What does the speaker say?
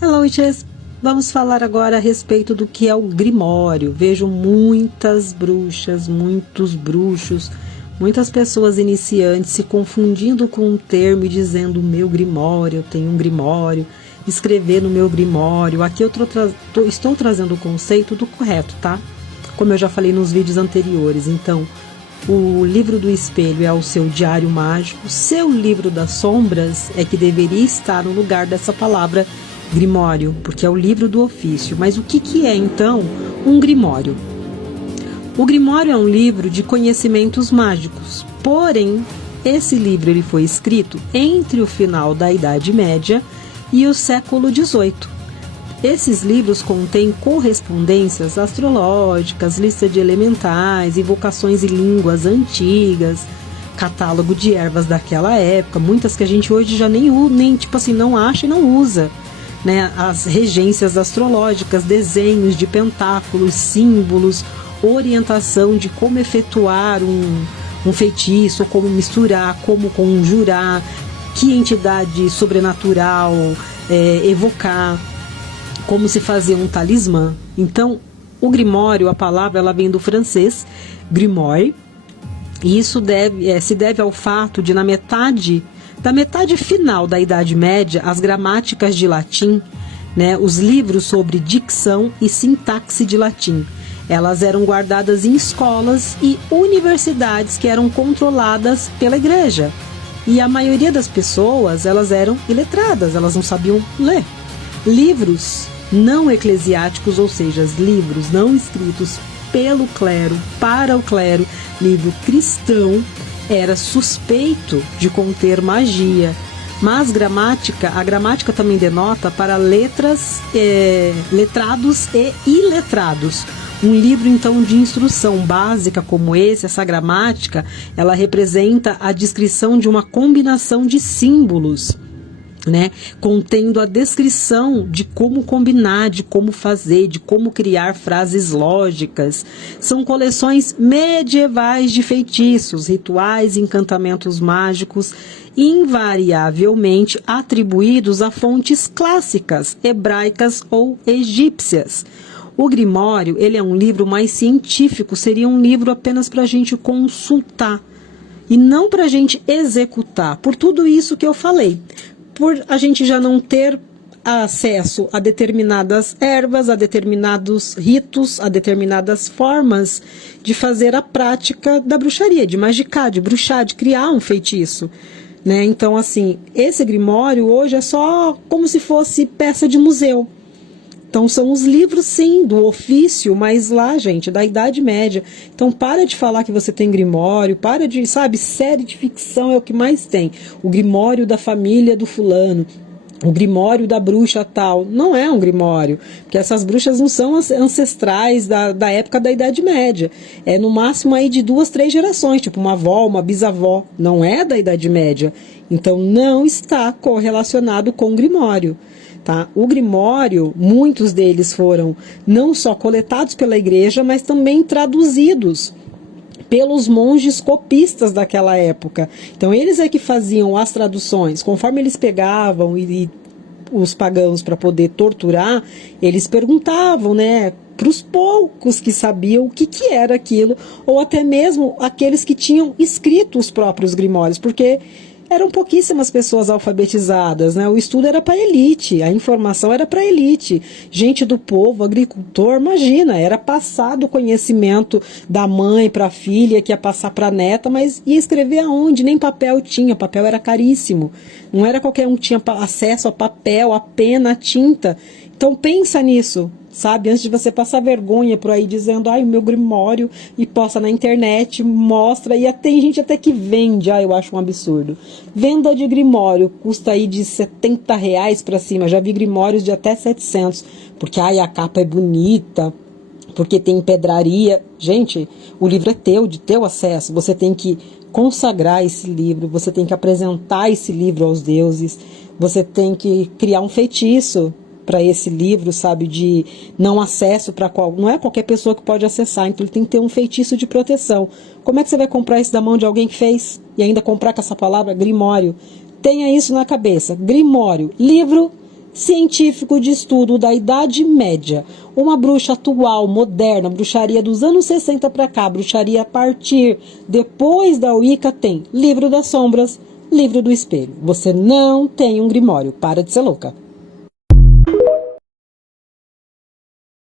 Hello, witches! Vamos falar agora a respeito do que é o Grimório. Vejo muitas bruxas, muitos bruxos, muitas pessoas iniciantes se confundindo com um termo e dizendo meu Grimório, eu tenho um Grimório, escrever no meu Grimório. Aqui eu estou trazendo o conceito do correto, tá? Como eu já falei nos vídeos anteriores. Então, o livro do espelho é o seu diário mágico, o seu livro das sombras é que deveria estar no lugar dessa palavra Grimório, porque é o livro do ofício. Mas o que é então um Grimório? O Grimório é um livro de conhecimentos mágicos, porém esse livro ele foi escrito entre o final da Idade Média e o século XVIII. Esses livros contêm correspondências astrológicas, lista de elementais, invocações em línguas antigas, catálogo de ervas daquela época, muitas que a gente hoje já nem não acha e não usa, né? As regências astrológicas, desenhos de pentáculos, símbolos, orientação de como efetuar um feitiço, como misturar, como conjurar, que entidade sobrenatural evocar, como se fazer um talismã. Então, o Grimório, a palavra, ela vem do francês grimoire, e isso se deve ao fato de, da metade final da Idade Média, as gramáticas de latim, né, os livros sobre dicção e sintaxe de latim, elas eram guardadas em escolas e universidades que eram controladas pela igreja. E a maioria das pessoas, elas eram iletradas, elas não sabiam ler. Livros não eclesiásticos, ou seja, livros não escritos pelo clero, para o clero, livro cristão, era suspeito de conter magia. Mas a gramática também denota para letrados e iletrados. Um livro, então, de instrução básica como essa gramática, ela representa a descrição de uma combinação de símbolos, né, contendo a descrição de como combinar, de como fazer, de como criar frases lógicas. São coleções medievais de feitiços, rituais e encantamentos mágicos, invariavelmente atribuídos a fontes clássicas, hebraicas ou egípcias. O Grimório, ele é um livro mais científico, seria um livro apenas para a gente consultar e não para a gente executar, por tudo isso que eu falei. Por a gente já não ter acesso a determinadas ervas, a determinados ritos, a determinadas formas de fazer a prática da bruxaria, de magicar, de bruxar, de criar um feitiço, né? Então, assim, esse Grimório hoje é só como se fosse peça de museu. Então, são os livros, sim, do ofício, mas lá, gente, da Idade Média. Então, para de falar que você tem Grimório, para de, série de ficção é o que mais tem. O Grimório da família do fulano, o Grimório da bruxa tal. Não é um Grimório, porque essas bruxas não são ancestrais da época da Idade Média. É no máximo aí de 2, 3 gerações, tipo uma avó, uma bisavó. Não é da Idade Média. Então, não está correlacionado com o Grimório. Tá? O Grimório, muitos deles foram não só coletados pela igreja, mas também traduzidos pelos monges copistas daquela época. Então, eles é que faziam as traduções. Conforme eles pegavam os pagãos para poder torturar, eles perguntavam, né, para os poucos que sabiam o que era aquilo, ou até mesmo aqueles que tinham escrito os próprios Grimórios, porque eram pouquíssimas pessoas alfabetizadas, né? O estudo era para elite, a informação era para elite. Gente do povo, agricultor, imagina, era passado o conhecimento da mãe para a filha, que ia passar para a neta, mas ia escrever aonde? Nem papel tinha, papel era caríssimo. Não era qualquer um que tinha acesso a papel, a pena, a tinta. Então pensa nisso, sabe? Antes de você passar vergonha por aí dizendo, ai, o meu Grimório, e posta na internet, mostra, e tem gente até que vende, eu acho um absurdo. Venda de Grimório custa aí de R$70 para cima, já vi Grimórios de até 700, porque a capa é bonita, porque tem pedraria. Gente, o livro é teu, de teu acesso, você tem que consagrar esse livro, você tem que apresentar esse livro aos deuses, você tem que criar um feitiço para esse livro, sabe, de não acesso para não é qualquer pessoa que pode acessar, então ele tem que ter um feitiço de proteção. Como é que você vai comprar isso da mão de alguém que fez e ainda comprar com essa palavra Grimório? Tenha isso na cabeça. Grimório, livro científico de estudo da Idade Média, uma bruxa atual, moderna, bruxaria dos anos 60 para cá, bruxaria a partir depois da Wicca, tem Livro das Sombras, Livro do Espelho. Você não tem um grimório, para de ser louca.